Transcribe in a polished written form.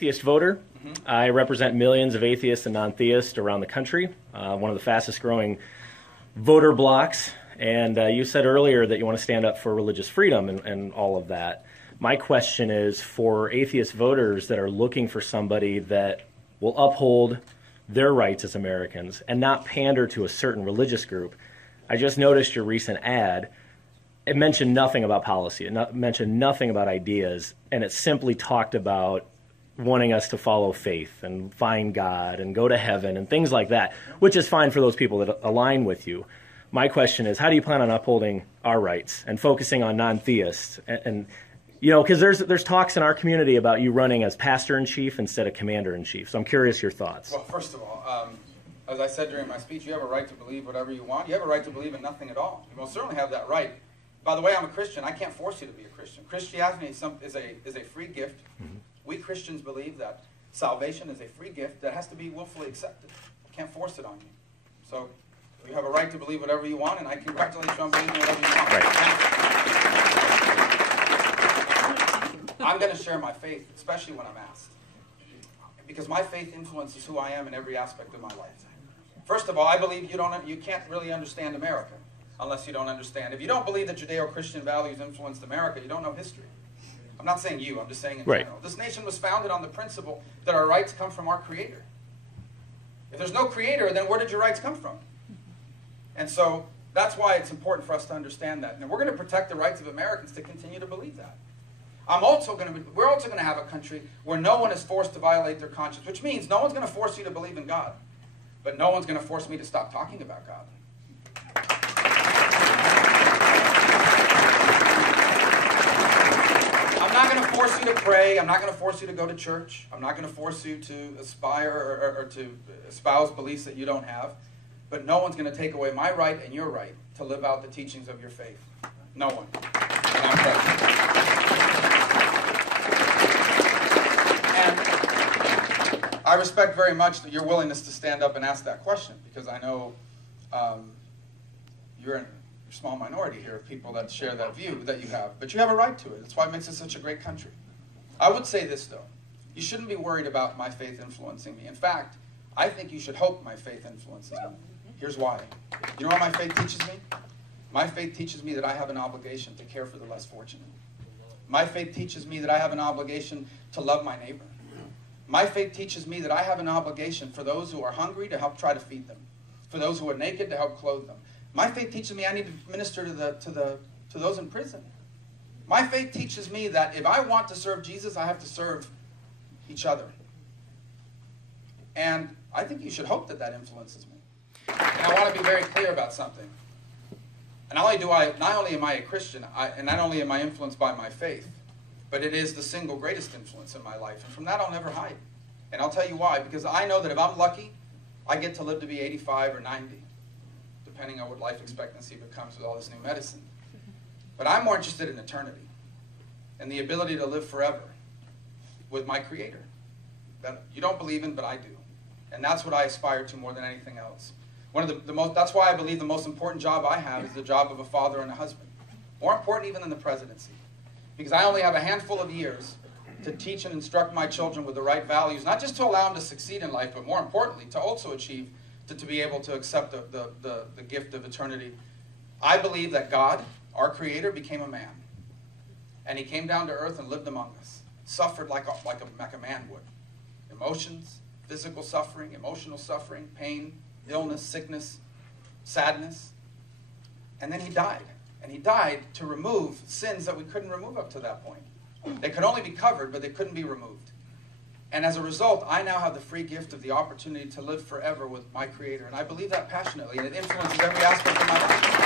atheist voter. I represent millions of atheists and non-theists around the country, one of the fastest growing voter blocs. And you said earlier that you want to stand up for religious freedom and all of that. My question is for atheist voters that are looking for somebody that will uphold their rights as Americans and not pander to a certain religious group. I just noticed your recent ad. It mentioned nothing about policy. It mentioned nothing about ideas. And it simply talked about wanting us to follow faith and find God and go to heaven and things like that, which is fine for those people that align with you. My question is, how do you plan on upholding our rights and focusing on non-theists? And you know, because there's talks in our community about you running as pastor-in-chief instead of commander-in-chief. So I'm curious your thoughts. Well, first of all, as I said during my speech, you have a right to believe whatever you want. You have a right to believe in nothing at all. You most certainly have that right. By the way, I'm a Christian. I can't force you to be a Christian. Christianity is a free gift. Mm-hmm. We Christians believe that salvation is a free gift that has to be willfully accepted. I can't force it on you. So you have a right to believe whatever you want, and I congratulate you on believing whatever you want. Right. I'm going to share my faith, especially when I'm asked, because my faith influences who I am in every aspect of my life. First of all, I believe you can't really understand America unless you don't understand. If you don't believe that Judeo-Christian values influenced America, you don't know history. I'm not saying you, I'm just saying in general. This nation was founded on the principle that our rights come from our Creator. If there's no Creator, then where did your rights come from? And so that's why it's important for us to understand that. And we're going to protect the rights of Americans to continue to believe that. We're also going to have a country where no one is forced to violate their conscience, which means no one's going to force you to believe in God, but no one's going to force me to stop talking about God. I'm not going to force you to pray. I'm not going to force you to go to church. I'm not going to force you to aspire or to espouse beliefs that you don't have. But no one's going to take away my right and your right to live out the teachings of your faith. No one. And I'm president. And I respect very much your willingness to stand up and ask that question, because I know you're in a small minority here of people that share that view that you have. But you have a right to it. That's why it makes it such a great country. I would say this, though. You shouldn't be worried about my faith influencing me. In fact, I think you should hope my faith influences me. Here's why. You know what my faith teaches me? My faith teaches me that I have an obligation to care for the less fortunate. My faith teaches me that I have an obligation to love my neighbor. My faith teaches me that I have an obligation for those who are hungry to help try to feed them. For those who are naked to help clothe them. My faith teaches me I need to minister to those in prison. My faith teaches me that if I want to serve Jesus, I have to serve each other. And I think you should hope that that influences me. And I want to be very clear about something. And not only am I a Christian, and not only am I influenced by my faith, but it is the single greatest influence in my life. And from that, I'll never hide. And I'll tell you why. Because I know that if I'm lucky, I get to live to be 85 or 90, depending on what life expectancy becomes with all this new medicine. But I'm more interested in eternity and the ability to live forever with my Creator. That you don't believe in, but I do. And that's what I aspire to more than anything else. That's why I believe the most important job I have is the job of a father and a husband. More important even than the presidency. Because I only have a handful of years to teach and instruct my children with the right values, not just to allow them to succeed in life, but more importantly, to also achieve, to be able to accept the gift of eternity. I believe that God, our Creator, became a man. And He came down to earth and lived among us. Suffered like a man would. Emotions, physical suffering, emotional suffering, pain, illness, sickness, sadness. And then He died. And He died to remove sins that we couldn't remove up to that point. They could only be covered, but they couldn't be removed. And as a result, I now have the free gift of the opportunity to live forever with my Creator. And I believe that passionately, and it influences every aspect of my life.